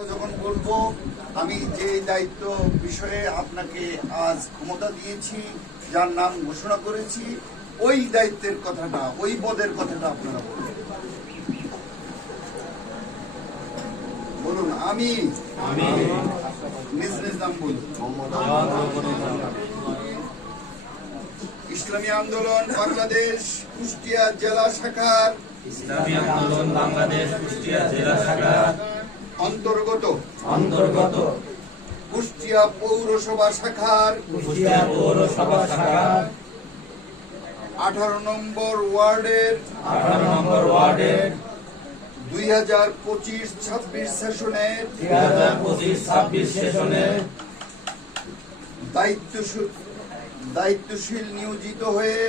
কথা যখন বলবো, আমি যে দায়িত্ব বিষয়ে আপনাকে আজ ক্ষমতা দিয়েছি, যার নাম ঘোষণা করেছি, ওই দায়িত্বের কথাটা, ওই পদের কথাটা আপনারা বলবেন। বলুন আমি নিজ নিজ নাম বলুন। ইসলামী আন্দোলন বাংলাদেশ কুষ্টিয়া জেলা শাখার অন্তর্গত কুষ্টিয়া পৌরসভা শাখার 18 নম্বর ওয়ার্ডের 2025-26 সেশনের দায়িত্বশীল নিয়োজিত হয়ে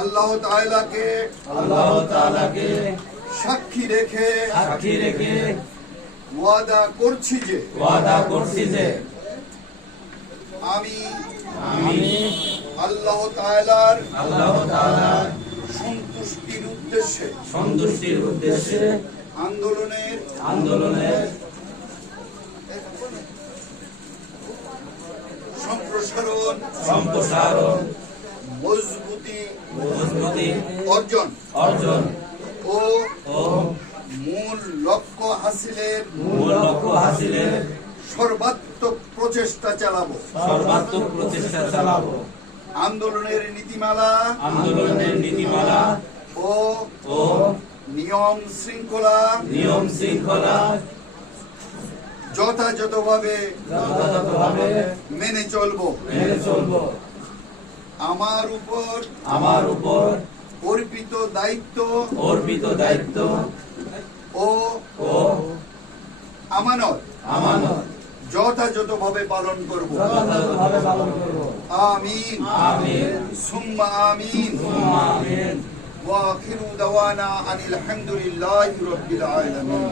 আল্লাহ তাআলাকে সাক্ষী রেখে ওয়াদা করছি যে আমি আল্লাহ তাআলার সন্তুষ্টির উদ্দেশ্যে আন্দোলনের সম্প্রসারণ মজবুতি অর্জন ও মূল লক্ষ্য হাসিলের সর্বাত্মক প্রচেষ্টা চালাবো। আন্দোলনের নীতিমালা ও নিয়ম শৃঙ্খলা যথাযথভাবে মেনে চলবো। আমার উপর অর্পিত দায়িত্ব ও আমানত যথাযথভাবে পালন করব। আমিন সুম্মা আমিন। ওয়া আখিরু দাওয়ানা আনিল হামদুলিল্লাহি রাব্বিল আলামিন।